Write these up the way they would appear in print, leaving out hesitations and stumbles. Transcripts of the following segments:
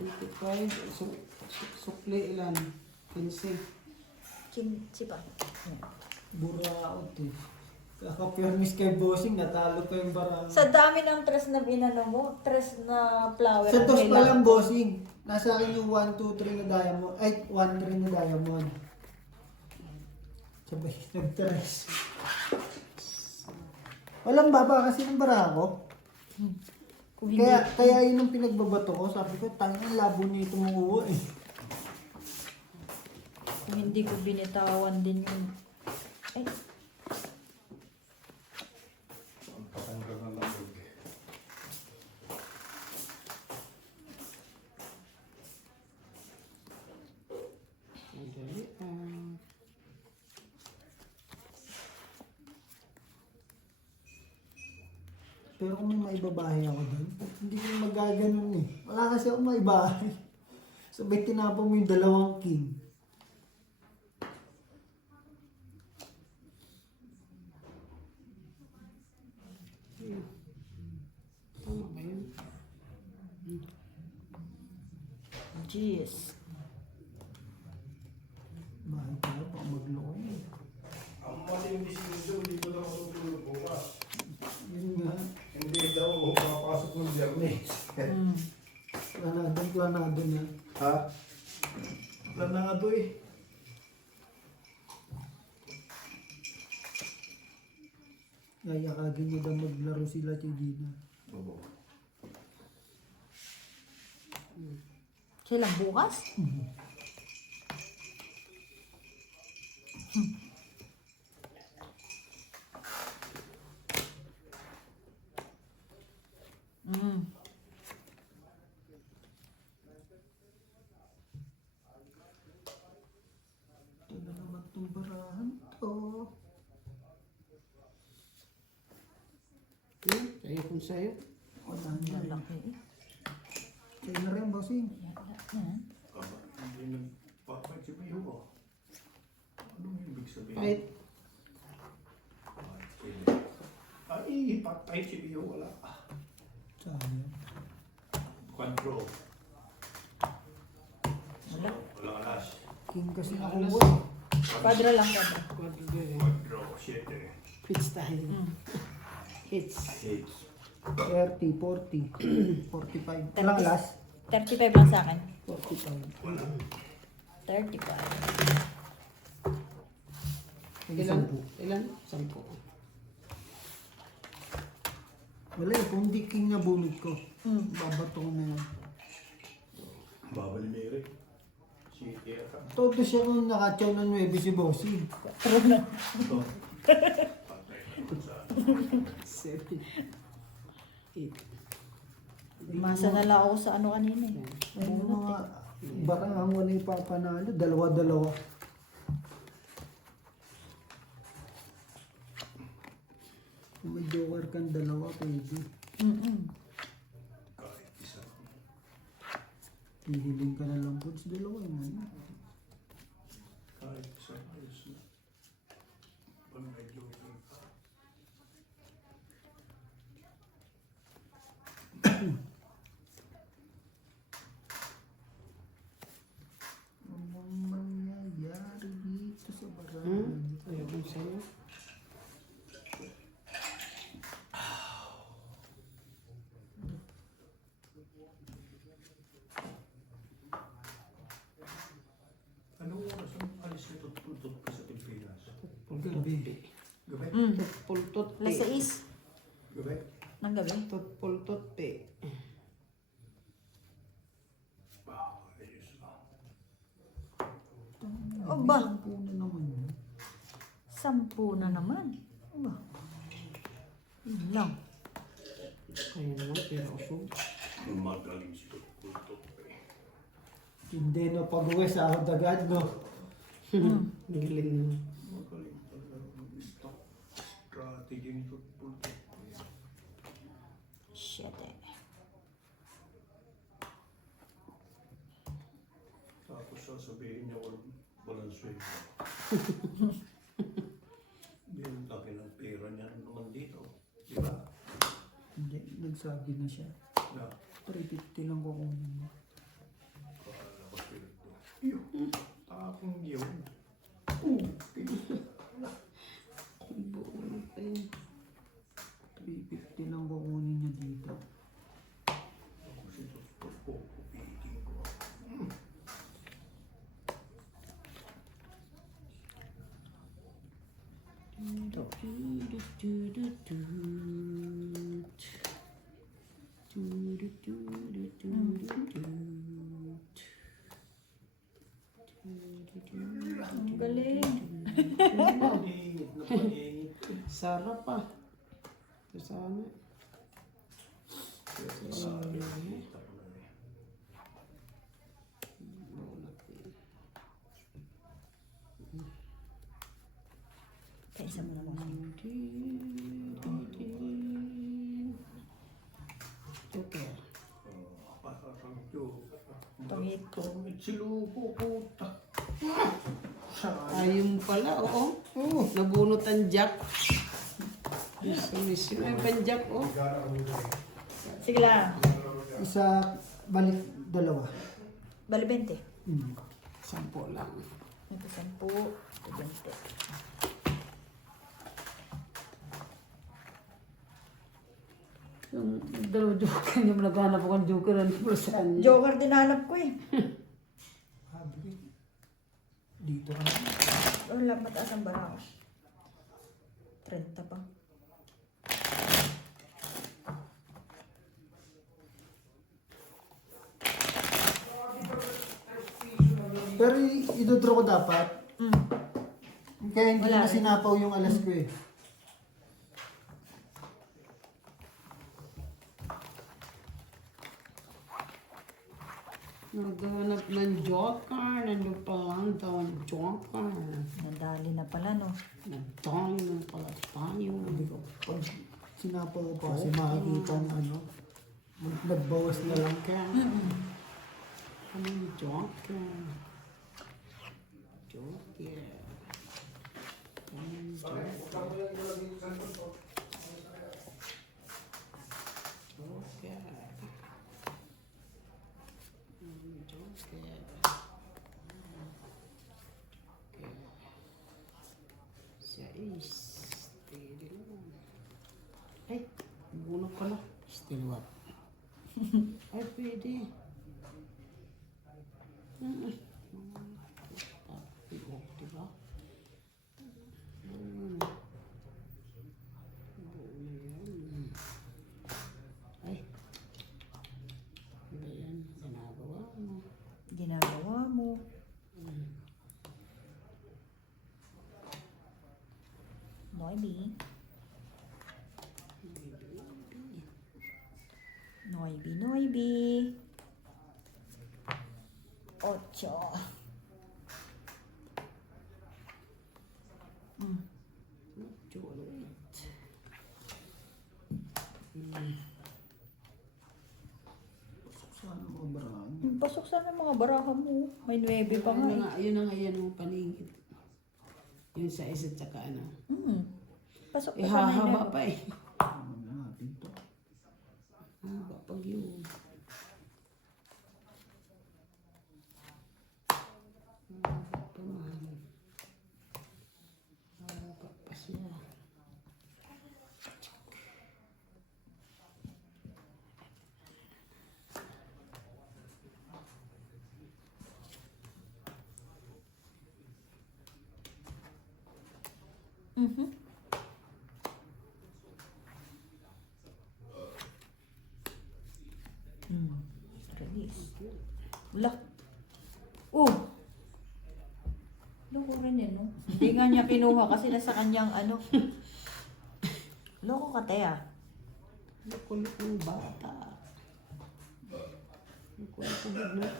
25. Sukli ilan? 15. Kimchi ba? Buraot eh. Kaka-permis kay bossing, natalo pa yung barang. Sa dami ng tres na binano mo, tres na flower. Sa ang tos pa kailangan lang ko. bossing. Nasa akin yung 1, 2, 3 na diamond. Ay, 1, 3 na diamond. Sabay, nag-tres. Walang baba kasi ng bara ko. Kung hindi, Kaya yun ang pinagbabato ko. Sabi ko, tangin labo nito mo eh. kung hindi ko binitawan din yung... Ay, Patanggal na lang. Madali. Pero kung may maibabahay ako doon, hindi ko magaganon eh. Wala kasi ako maibahay. Sabay tinapon mo yung 2 king. Tama ba yun? jeez. Bahay tayo, baka magloko eh. Ang matindi si Mundo, hindi ko daw tutulog bukas. Yun nga. Hindi daw papasok ng Biyernes. Planado na. Ha? Planado eh. Yayakagin mo daw maglaro sila Tigina. Oo. Kailan bukas? Mm. Ito na naman itong barahan to. Yun, sa'yo kung sa'yo. Wala na. Malaki eh. Sa'yo na rin, bossing. Yan. Hindi nagpapait si Mayo ko. Anong ibig sabihin? Kahit Ay, patay si Mayo. Wala. Sayang. Quadro. Wala. Walang alas. King kasi Wala ako alas. boy. Kwadro lang, kwadro. quadro eh. Quadro, 7. Hits tayo. Mm. Hits. 8. 30, 40, 45. Walang alas? 35 lang sa akin. 45. Wala. 35. Ilan? Ilan? 10. Wala eh, kung di king na bunot ko. Mm. Babato ko na yan. Babali ni Eric. Si Eka. Todo siya kung nakachaw ng 9 si bossing. Ito. Patay naman sa 7. 8. Masa na lang ako sa ano kanina eh. Yung mga barang ang wala yung papanalo, dalawa-dalawa. Kung may joker kang dalawa, pwede. kahit isa. Hihiling ka na lang po sa dalawa. Yun. Kahit isa. Ayos na. Pag may joker ka. Anong mangyayari dito sa barang? Sa'yo kung sa'yo. Anong oras ang alis nito tutok ka sa Pilipinas? Gabi. Gabi? Mm. Pultot Alas pe. 6 Gabi? ng gabi. Pultot pe. Wow, ayos na. Aba, Puno naman yun. 10 na naman. Aba. Yun lang. Kaya naman, pero usog. Magaling si tutok eh. Hindi no, pag-uwi sa ako agad no. Galing na. Magaling talaga mag-stock strategy ni tutok eh. Shit eh. Tapos sasabihin niya walang sweldo. Hindi ang laki ng pera niya naman dito. Di ba? Hindi, nagsabi na siya. Na, 350 lang kukunin mo. Yun. Tapong yun. Buo pa yun. 350 lang kukunin niya dito. Ako si Dr. ko, kupitin ko. Ang galing. Paningit na paningit. Sarap pa. Ito sana. Kita ko na eh. Kaisa mo naman. Okay. Parang yun. Pangit ko. Siluko, puta. Ayun pala, oo. Oh, nabunot ang jack. Miss yun. Ay, pan-jack, oh. Sige lang. Isa, balik dalawa. Bali 20. Hmm. 10 lang. Ito 10. Ito 20. Yung dalawa joker, yung naghanap akong joker, ano po saan niya? Joker din hanap ko eh. Sabi, dito ka na. Wala, mataas ang baraw. 30 pa. Pero idodraw ko dapat. Mm. Kaya hindi Wala na rin. sinapaw yung alas ko eh. Naghanap ng joker, nandun pa lang daw ang joker. Nadali na pala, no? Nagtang na pala tayo. Hindi ko. Pag sinapaw ko pa kasi makikita na ano. Nagbawas na lang. Joker. Anong joker? Joker. Anong joker? Joker. Ay, buno pala. Still what? Ay, pwede. Diba? Ay. Ano yan? Ginagawa mo. Ginagawa mo. Noiby. Noiby. 8. Chocolate. Saan mo baraan? Pasok sana mga baraha mo. May 9 pa nga eh. Yun na nga yan ang paningit. Yung sa isa tsaka ano. Pasok pa sana yung Ihahaba pa eh. Ano natin to? Haba pag yun. Haba pa man. Haba pa siya. Release. Wala. Loko rin yan, no? Hindi nga niya kinuha kasi nasa kanyang ano. Loko ka, Tea. Ang kulit ng bata. Ang kulit ng bata.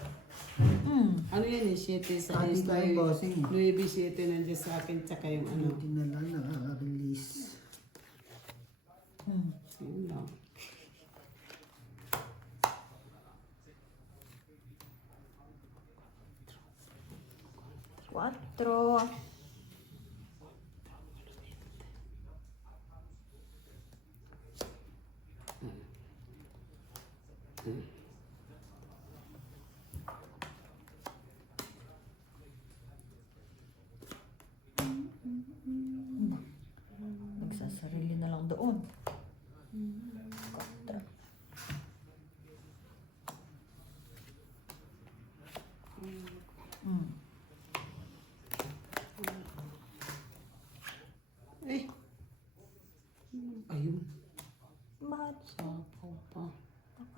Ano yan eh? 7 sa Ati tayo bossing eh. 9-7 nandiyan sa akin tsaka yung ano. Buti na lang nakaka-release. Yun lang. Quattro.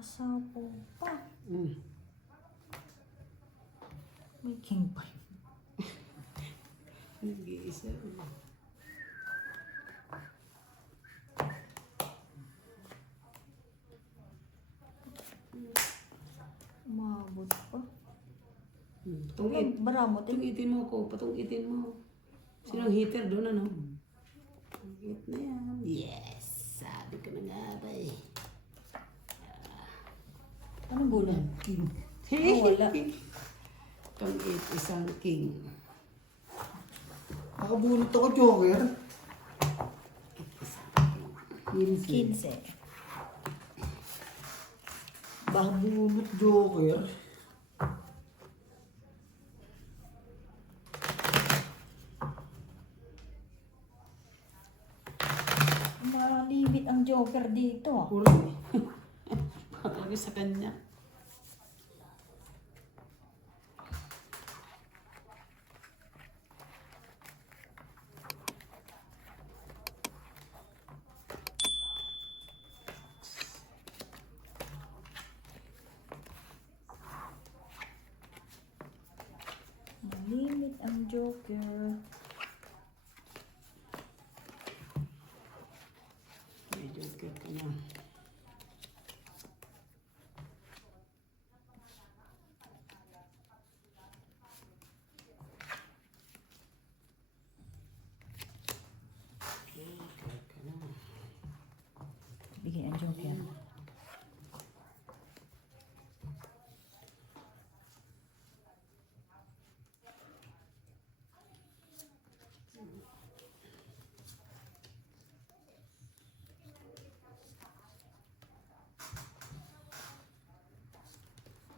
Nakasapo pa. Mm. May king pa. Nag-iisa. Umabot pa. Tungit. Baramot eh. Tungitin mo ako. Patungitin mo. Sinong heater doon ano? Tungit na yan. Yes! Sabi ko na nga ba eh. Anong bulan? King. Oh, wala. Tungit isang king. Nakabunot ako, Joker. 15. 15. Nakabunot, Joker. Malimit ang joker dito ah. Huli. Bakit sa kanya? Malimit ang joker. May joker ka na. Joker ka na. Bigyan ang joker.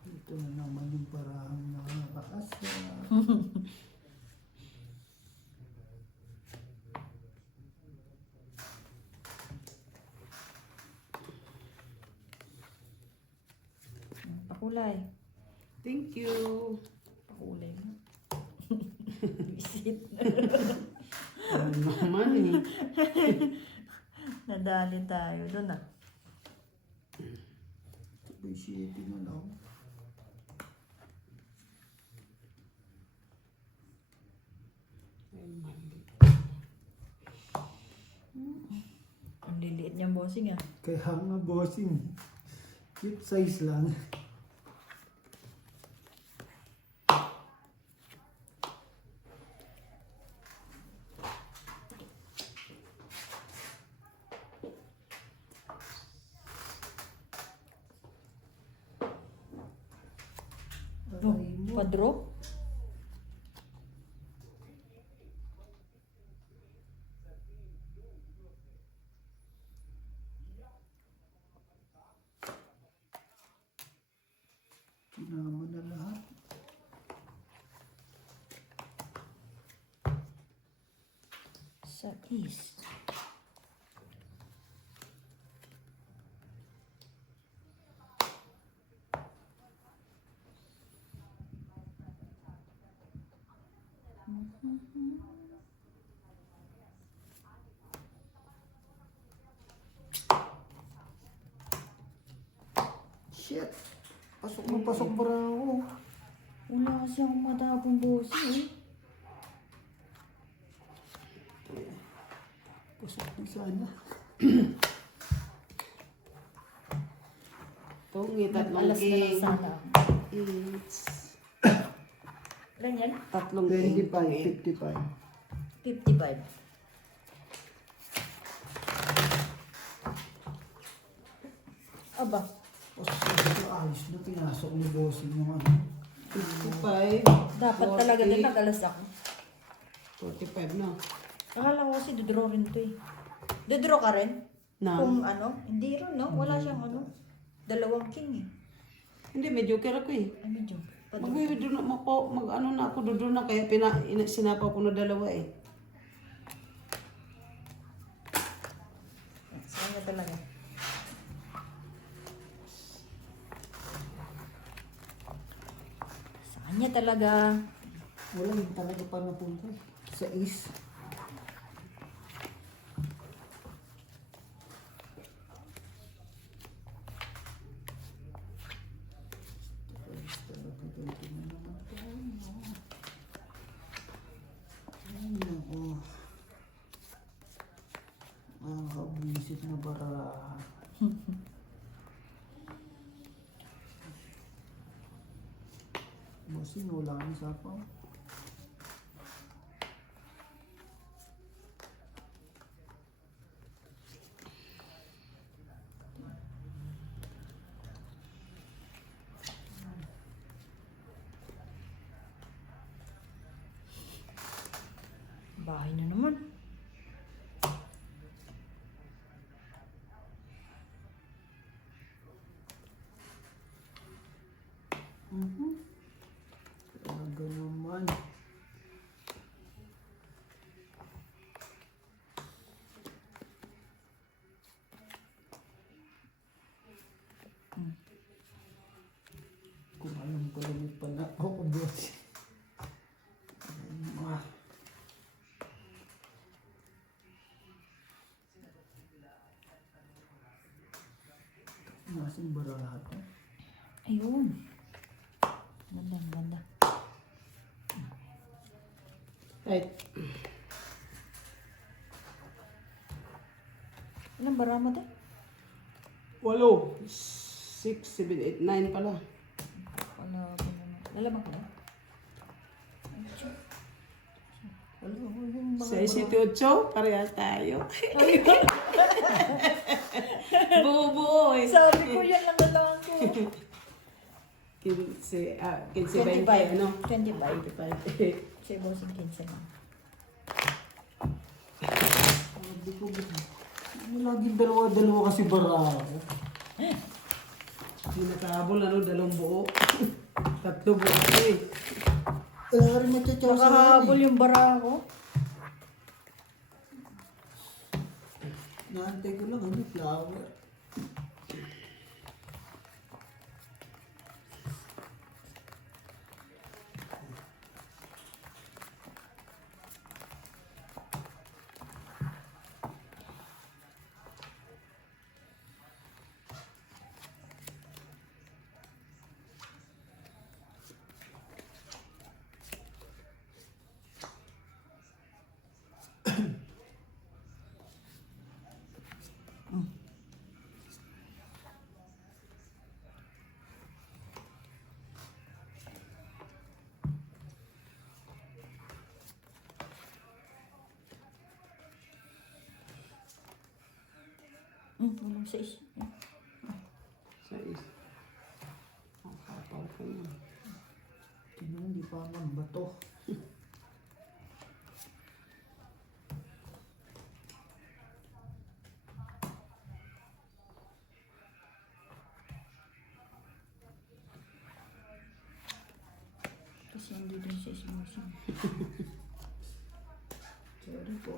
Ito na naman yung parang nakakasa. Pakulay. Thank you. Pakulay mo. Visit. Ano naman eh. Nadali tayo doon ah. Appreciating mo lang. Ay, mali. Ang liliit niyang bossing ah. Kaya nga, bossing. Cute size lang. Oh, Aray mo. pa-drop? Sinama na lahat. Sa east. Shit! Pasok na pasok para ako. Wala kasi akong matapong bossing eh. Pasok na sana. Tungit at Alas na lang king. sana. It's Ilan yan? tatlong king. 25, 55. 55. Aba, Tapos ayos na pinasok ni bossing yung ano. 55. dapat talaga din nag-alas ako. 45 na. Akala ko kasi dodraw rin to eh. Dodraw ka rin? Na? Kung ano? Hindi rin no? Wala siyang ano? Dalawang king eh. Hindi, may joker ako eh. Ay, medyo. Mag-withdraw na ako, mag-ano na ako, doon na, kaya sinapaw ko na dalawa eh. Sa kanya talaga. Sa kanya talaga. Wala yung talaga pa napunta eh. Sa east. Bossing, wala kang sapaw. Bahay na naman. Talaga naman. Kung alam ko lang yung pala ako, boss. Nasing bara lahat eh. Ayun. Ganda, ganda. Right. Ilang bara mo tayo? 8. 6, 7, 8, 9 pala. Wala ko naman. Lalaman ko na. Wala ko yung mga 6, 7, 8, parehas tayo. Buo-buo eh. Sabi ko yan lang nalaman ko. 15, 25. 20, ano? 25. 25. Si bossing 15 lang. Sabi ko, ano laging dalawa-dalawa kasi bara ako. Hindi nakahabol, ano, 2 buo. 3 buo eh. Wala ka rin matyachaw sa Nakahabol yung bara ko. Naantay ko lang, ano, flower. Walang 6. 6. Nakapaw ka na. Tingnan, hindi pa magbato. Kasi hindi din 6 bossing. Sorry po.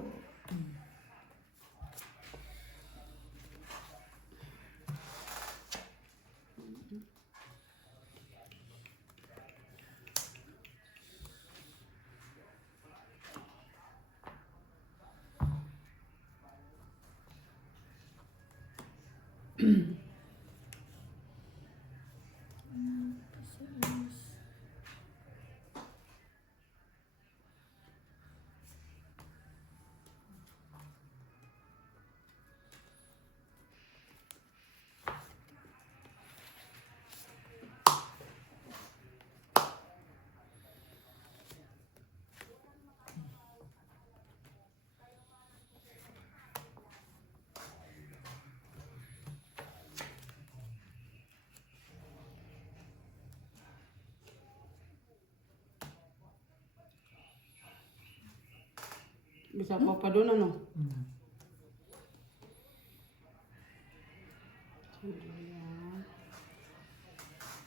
Bisa pa doon, ano?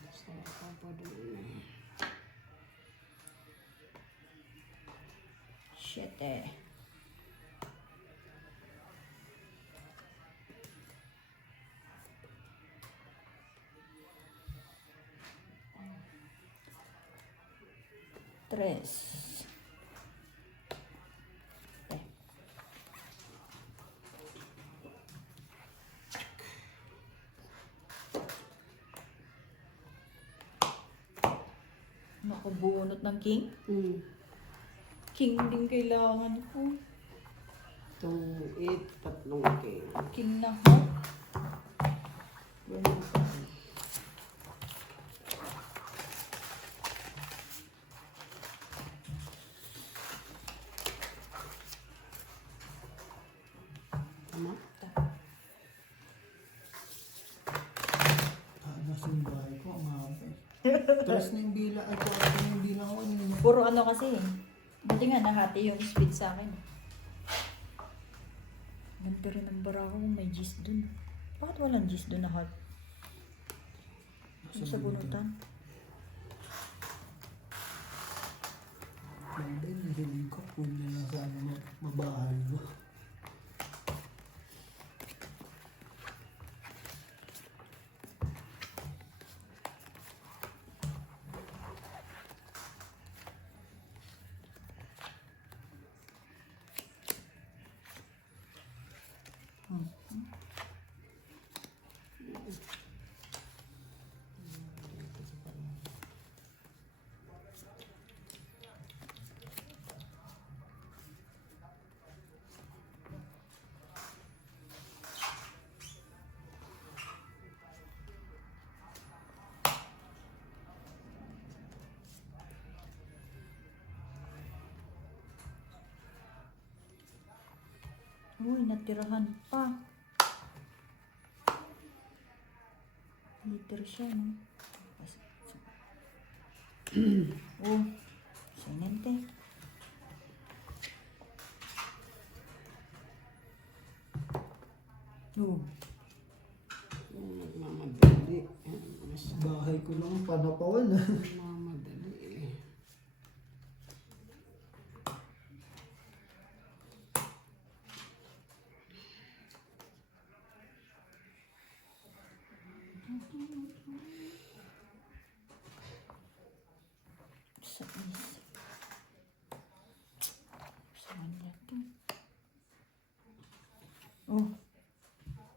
Bisa pa doon. 7. Tres. Nakabunot ng king. King din kailangan ko. 2, 8, 3 king. King na ho. Grabe. Tres na yung bila. Ay, 4 na yung bila ko kanina. Puro ano kasi. Buti nga nahati yung speed sa akin. Ganda rin ang barako kung may gis dun. Bakit walang gis dun na heart? Sa bunutan. Ganda yun. Nahilig ko. Full na lang sa ano, mabahay mo. Uy, natirahan pa. Liter siya, no? Oh, sinente. Oh, Nagmamadali. Bahay ko lang panapawan. Nagmamadali eh. sa is. Saan na to? Oh,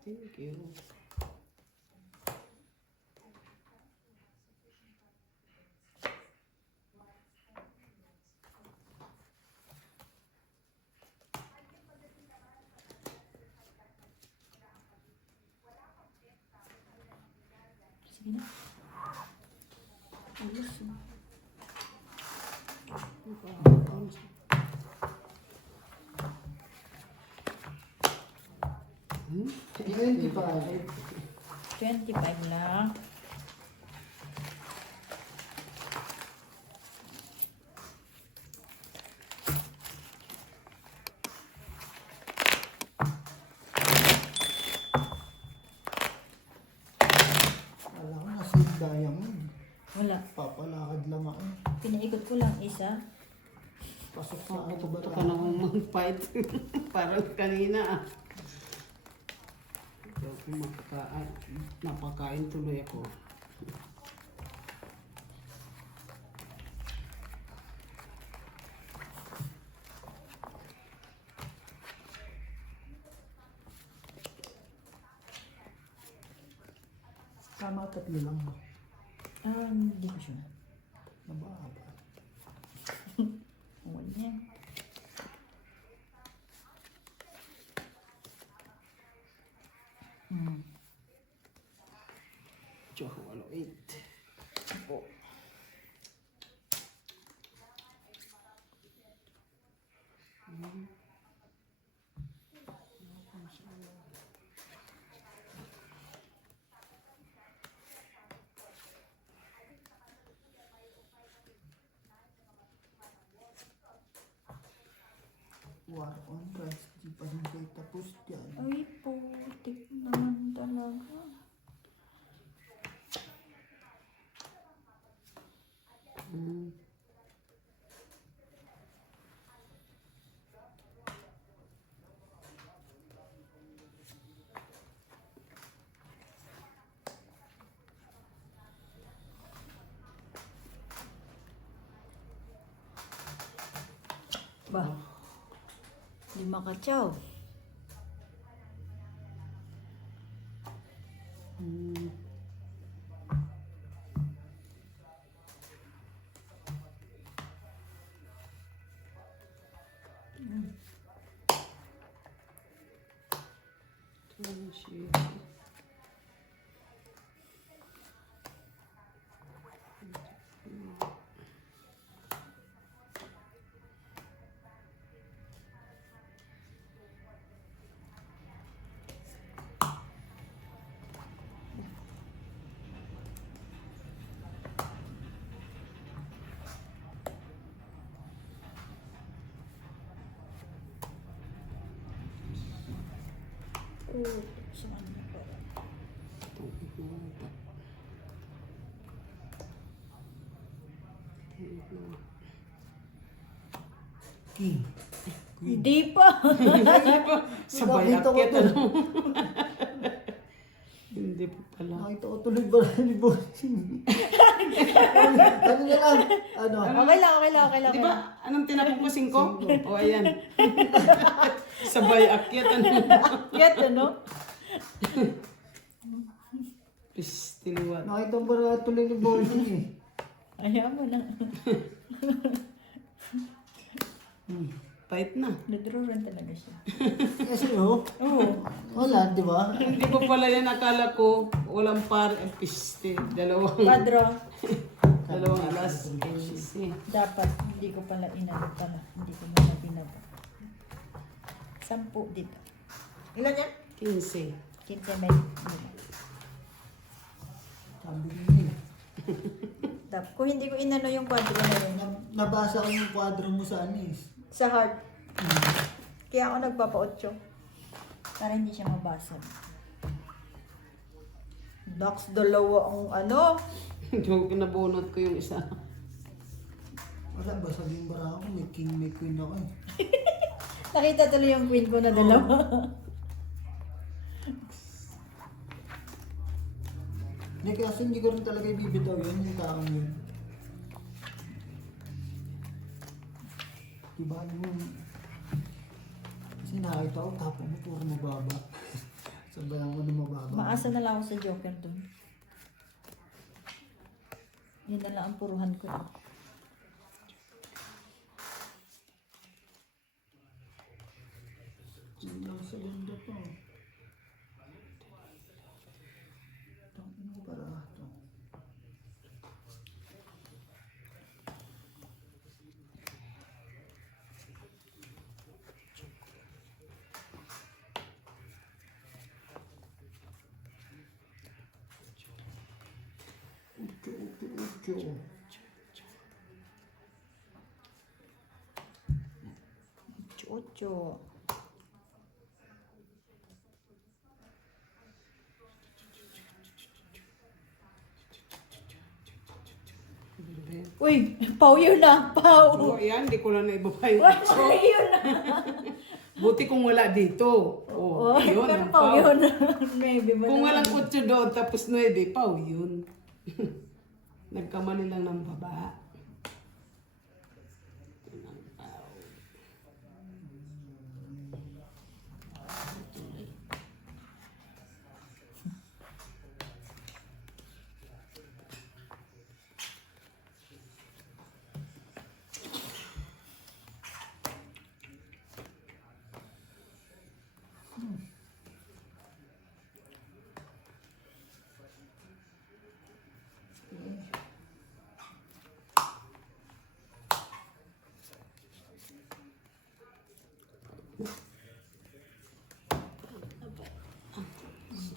Thank you. sige na. Ayos, oh. Hmm? 25. 25 lang. Wala ko nasa yung diamond. Wala. Papalakad lang ako. Pinaikot ko lang isa. Pasok sa Ako ako ba ka namang mag-fight. Parang kanina ah. Hindi ako makakain. Napakain tuloy ako. Tama, 3 lang ba? Hindi ko siya. Nababa. Wala niya. Tsaka 108. Oh. War on rice. Di pa rin kayo tapos dyan. Ay, putik naman talaga. Hmm. Ba? Di makatsaw. Hmm. Shit. Sa kanya pa. King. Hindi pa. Sabay Nakita ko akyat to. ano. Hindi po pala. Nakita ko tuloy ba ni Bossing? Ano na lang? Ano? Okay lang. Di ba? Anong tinapong ko? 5? O, ayan. Sabay akyat ano. Get ano? Pistiliwat. Nakita ko ba tuloy ni Bossing eh? Ayaw mo na. Fight na. Nadraw-run talaga siya. Kasi oh. Oo. Wala, di ba? Hindi pa pala yan. Akala ko walang par. Piste. Dalawang alas. Dapat, hindi ko pala inano pala. Hindi ko pala pinaba. 10 dito. Ilan yan? 15. 15 may. Sabi niya. Kung hindi ko inano yung kwadro na yun, Nabasa ko yung kwadro mo sa anis. sa heart. Kaya ako nagpapa-8. Para hindi siya mabasa. Dax, dalawa ang ano. Yung pinabunot ko yung isa. Wala ba sabihin bara ako, may king, may queen ako eh. Nakita tuloy yung queen ko na dalawa. Hindi kasi hindi ko rin talaga ibibitaw yun, yung taong yun. Diba mo? Kasi nakita ko, tapos mo puro mababa. Sabayan ko na mababa. Maasa na lang ako sa joker dun. Yun na lang ang puruhan ko. Yun lang sa ganda pa. Tangin ko para ito. Ucho. Chocho. Uy, pau yun na, pau. Oo, yan. Hindi ko lang naibabay. Uy, pau yun na. Buti kung wala dito. Oh, Yun. pero ang pau yun. Maybe ba Kung na- walang 8 doon, tapos 9, pau yun. Nagkamali lang ng baba.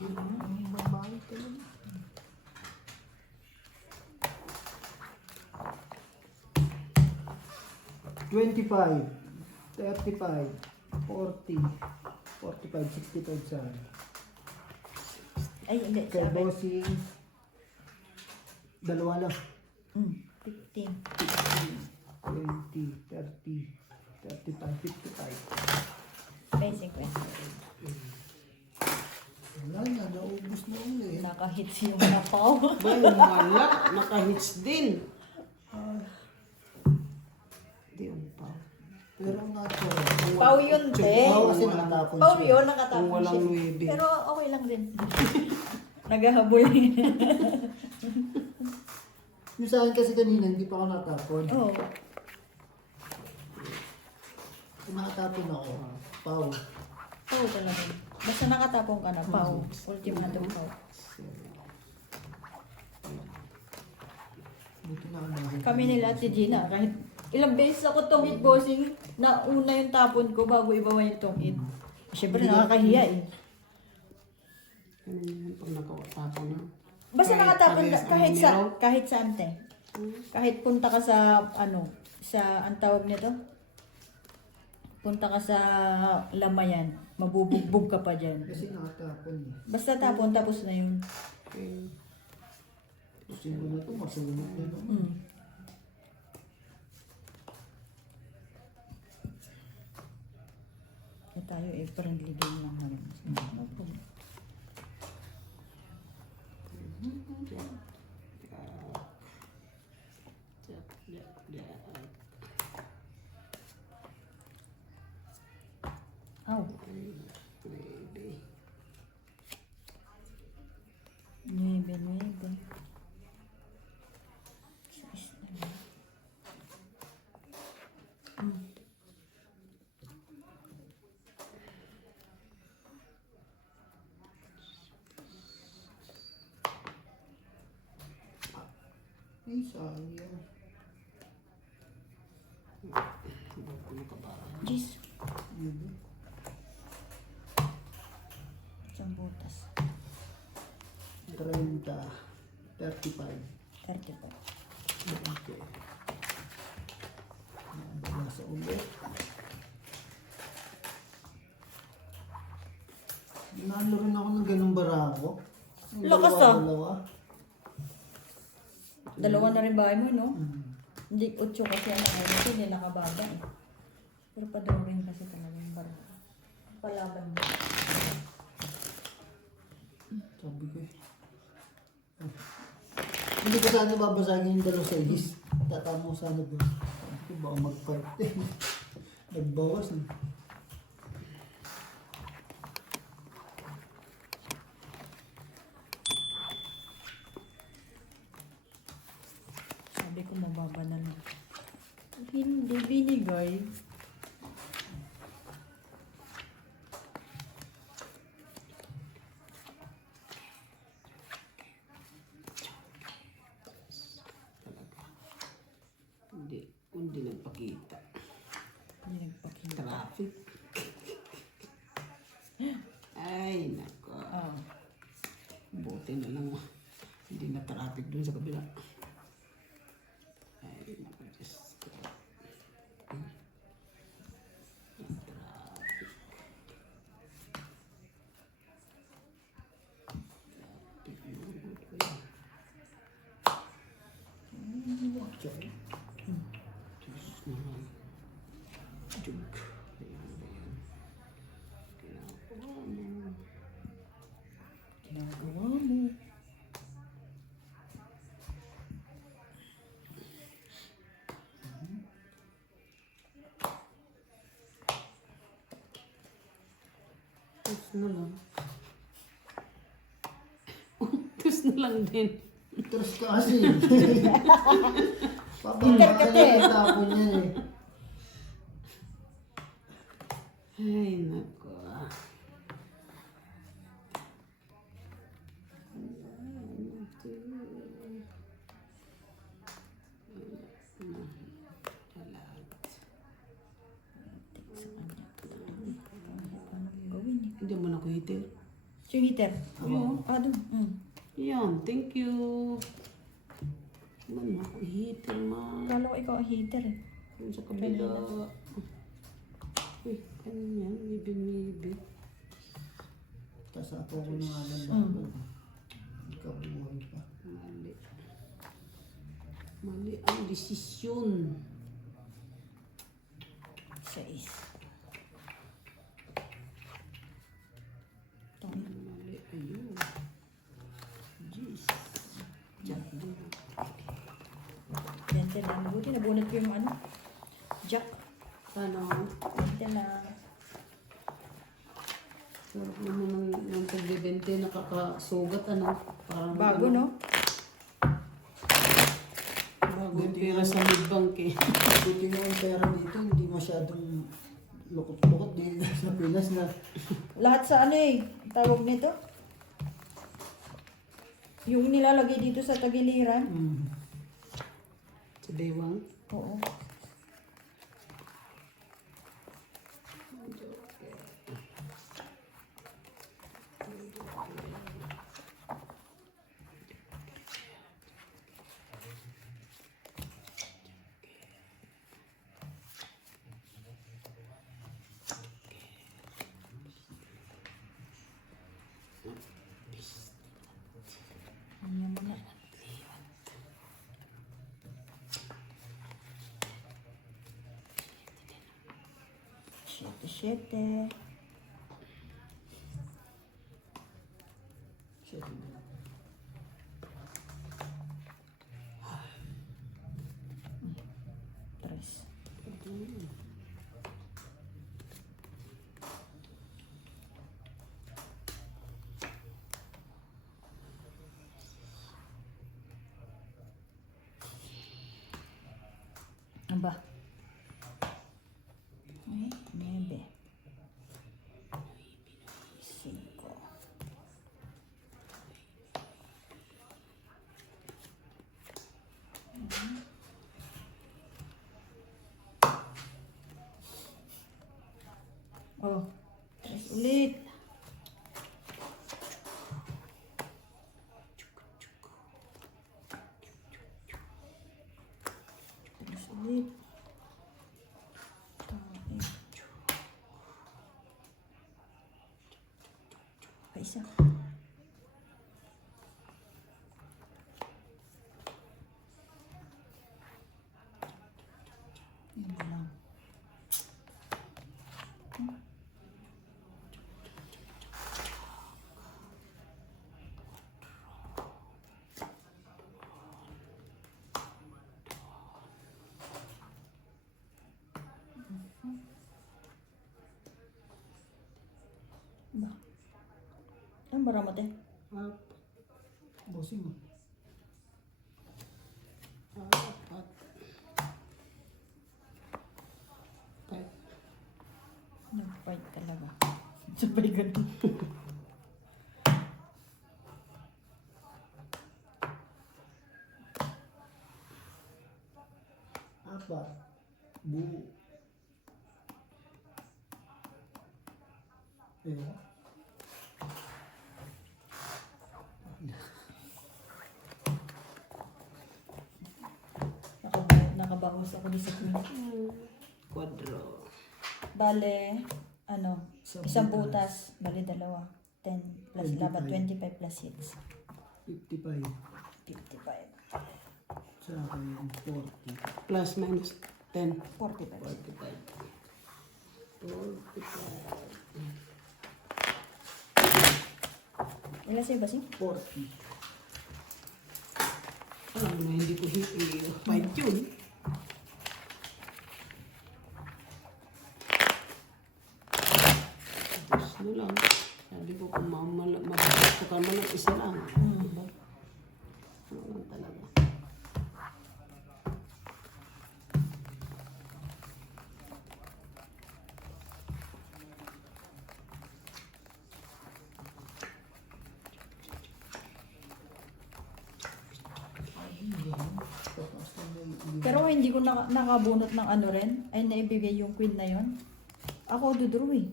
Ang babae talaga. $25, $35, $40, $45, $65 sa Ay, hindi. kay Sa akin. Bossing. Dalawa lang. 15. 20, 30, 35, 55. Basic question. Wala na, naubos na ulit. Nakahits yung napaw. Bay, wala. Naka-hits din. Di ang pau. Pero nacho. Pau yun, te. Pau kasi nakatapon Pau siya. yun, nakatapon Kung walang siya. nuebe. Pero okay lang din. Naghahabol. Yung sa akin kasi kanina, hindi pa ako nakatapon. Oo. Kung nakatapon ako, Pau. Pau talaga. Basta nakatapon ka na, Pau. Ultimatum Pau. Buti na ako nakakita. Kami nila at si Gina, kahit ilang beses ako tungit bossing, nauna yung tapon ko bago ibawa yung tungit. Siyempre nakakahiya eh. Ano yan, pag nakatapon na. Basta nakatapon ka, parehas ang numero. kahit saan te. Kahit punta ka sa ano, sa ang tawag nito, punta ka sa Lamayan, mabubugbog ka pa dyan. Kasi nakatapon eh. Basta tapon, tapos na yun. Okay. Gusto ko na ito, masunod na ito. Mm. Eh tayo eh, friendly game lang naman. No problem. Aw, Pwede. 9. Sais na lang. Ay, sayang. Jeez, Mhm. isang butas. 30, 35. 35. Okay. Nasa ulit. Nanalo rin ako ng ganung barako. Yung Lakas ah. dalawa. Dalawa na rin bahay mo, no? Mm. Hindi, 8 kasi ang nakaya kasi hindi nakababa eh. Pero pa-drawing kasi talaga yung barang. Palaban mo. Sabi ko eh. Hindi ko sana babasagin yung 2-6. Tatama ko sana doon. Sabi ko baka mag-fight eh. Nagbawas eh. Sabi ko mababa na lang. Hindi binigay. Hindi nagpakita. Hindi nagpakita. Traffic. Ay, nako. Ah. Buti na lang. Hindi na traffic doon sa kabila. Ay, nako. Diyos ko. Traffic. Okay. Diyos naman. Duke. Ayan, ayan. Ginagawa mo. Ginagawa mo. Diyos na lang. Diyos na lang din. Trust ka kasi. Papamakalit ang tapon yan eh. Ay, nako. Paano gawin eh? Hindi mo na ko hitir. So, heater. Oo. Ah, doon. Yan, thank you. Man, ako hitir, man. Kala ko ikaw ang heater eh. Yung sa kabila. Uy, ano yan? Maybe. Tapos ako ko na nga lang. Ikaw buhay pa. Mali. Mali ang desisyon. 6. Mali, ayun. Jeez. Jack din. 20 lang. Buti nabunot ko yung ano. Jack. Ano? 20 lang. Sarap naman ng pagbibente, nakakasugat, ano? Parang, Bago, ano, no? Bago yung pera sa midbank eh. Buti nga yung pera dito, hindi masyadong lukot-lukot din sa Pinas na. Lahat sa ano eh. Tawag nito. Yung nilalagay dito sa tagiliran. Sa Baywang. Oo. 7. Shit. 3. Aba. Ay, 9. 5. Oh, 3 ulit. Terus ulit. Tae. Pa isa. Yan lang. Ba? Ang baramat eh. Apat. Bossing mo. Apat. 5. Nag-fight talaga. Sabay ganun. Apat. Buo. Ayun. Nakabawas ako ni sa queen. Quadro. Bale, ano, Isang isang butas. butas. Bale, dalawa. 10 plus 25. laban, 25 plus 6. 55. 55. Sa akin yung 40. Plus minus 10. 45. 45. 45. Ilan sa'yo ba, Sing? 40. Alam mo na, hindi ko fight yun. Tapos na lang. Sabi ko kung mabasta ka man ng isa lang. Diba? Ano lang talaga. Pero hindi ko nakabunot ng ano rin. Ay, naibigay yung queen na yon. Ako dudraw eh.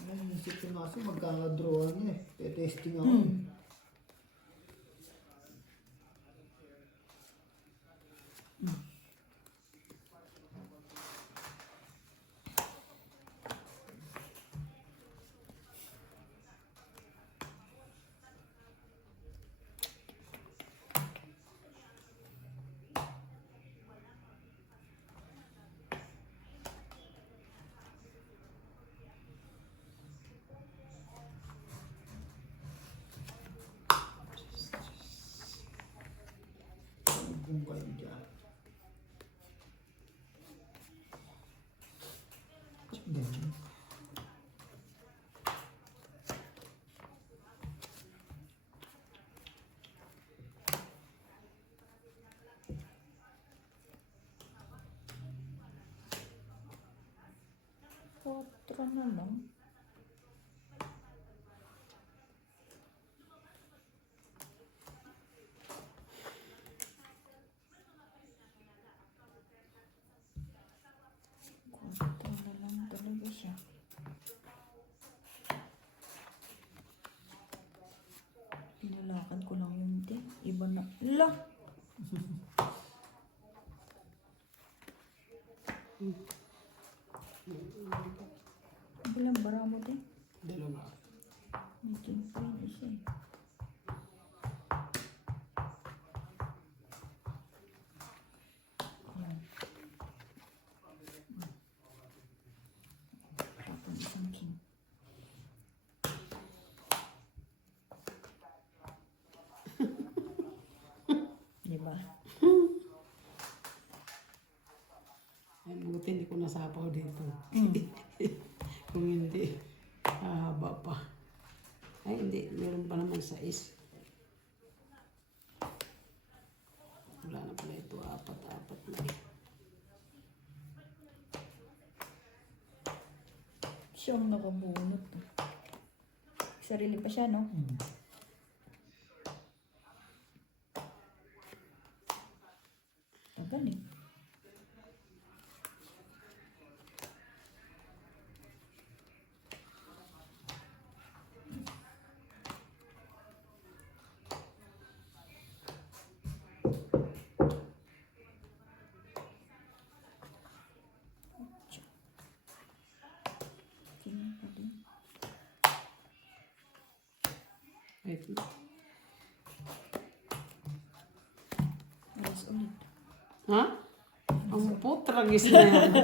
Ano yung isip ko nga magkakadrawan niya eh. Testing ako. Kung kayo dyan. Ganyan. Kontra na lang. Kontra na lang talaga siya. Pinalakan ko lang yung din. Iba na. La! Bilang bara mo din. Dalawa. May king queen isa eh. Yan. pa. Ay, buti hindi ko nasapaw dito. Mm. Kung hindi, hahaba pa. Ay, hindi. Meron pa naman 6. Wala na pala ito. 4 na. Siyang nakabunot. Sarili pa siya, no? Tagal eh. Tingnan pa din. Wait. Alas ulit. Ha? Ang putragis na yan.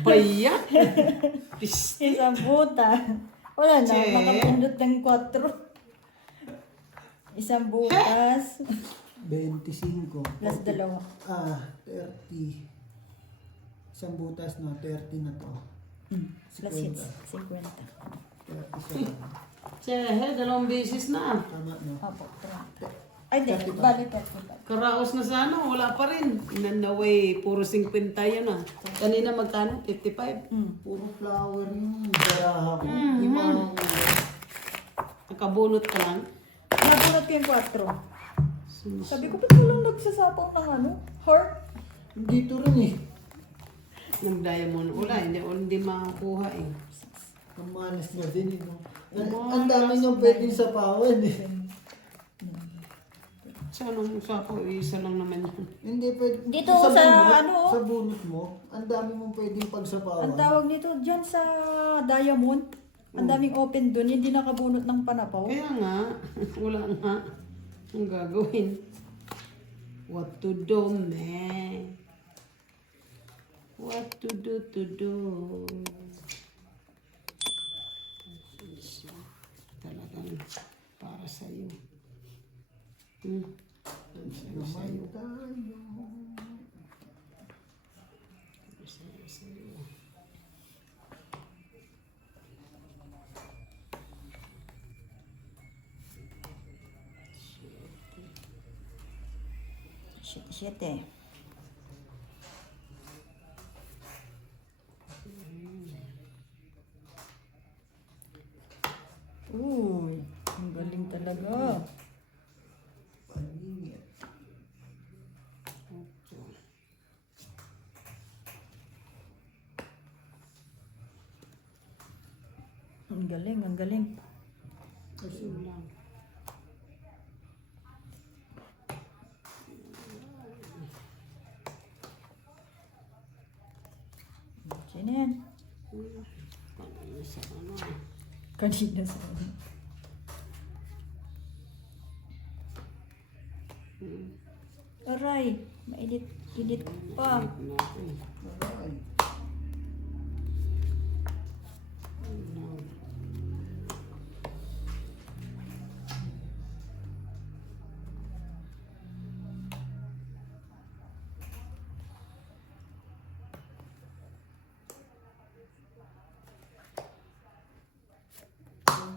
Baya. Piste. Isang buta. Wala na, Che. makapindot ng 4. Isang butas. 25. Plus 2. 30. Isang butas na, 30 na to. Plus hits. 50. 37. Che, 2 beses na. Tama, no? Apo, 30. Ay, di. Bali 35. Karaos na sana, wala pa rin. Nanaway, puro 50 yan ah. Kanina magkano? 55. Puro flower yung baraha ko. Limang Nakabunot ka lang. Nabunot ko yung 4. Sabi ko, ba't walang nagsasapaw ng ano? Heart? dito rin eh. Ng diamond. Wala, hindi makakuha eh. Ang malas na din, no? Ang dami nyo pwedeng sapawan eh. Sa anong sapo, isa lang naman yun. Hindi pwede. Dito sa ano? Sa bunot mo, ang dami mong pwedeng pagsapawan. Ang tawag nito dyan sa diamond. Ang daming open doon, hindi nakabunot ng panapaw. Kaya nga, wala nga. Ang gagawin. What to do, man? What to do. Talagang para sa'yo. Naman tayo. Sa'yo. Siete. Uy, ang galing talaga. Paningit. Ang galing, ang galing. Kasi Lang. Sino yan? Sa ano. Kanina sa ano. Aray, mainit pa. Natin. Ay,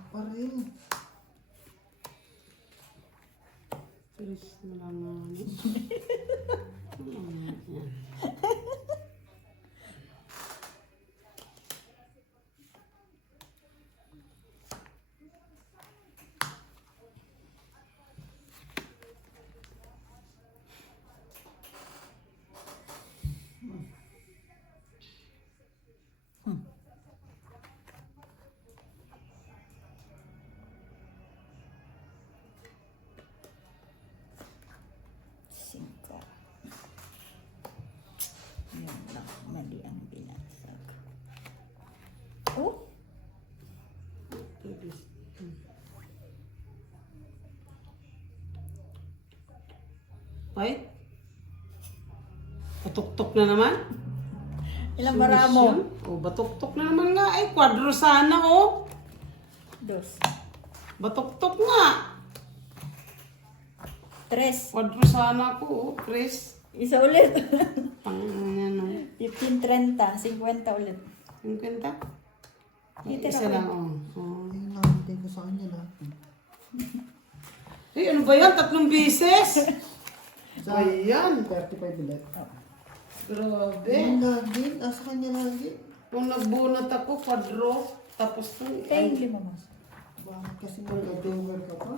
pa rin. Tulis na lang nga. Singka. Yun lang, mali ang binasag. Oh, Tulis. Wait. Batuktok na naman. ilang bara mo? O, batuktok na naman nga. Ay, kwadro sana, oh. 2. Batuktok nga. Tres. Quadro sana ako, Chris. Isa ulit. Pang ano, 15, 30, 50 ulit. yung kanta? Hitler Isa ako. lang, oh. Ayun lang, hindi ko sa kanya lahat. Eh, ano ba yan? 3 beses? Sa Ayan. 35 ulit. Grabe. Ayun lagi, nasa kanya lagi. Nung nagbunot ako, quadro. Tapos to, Kaya yung 5 mas. Bakit kasi mag-joker ka pa?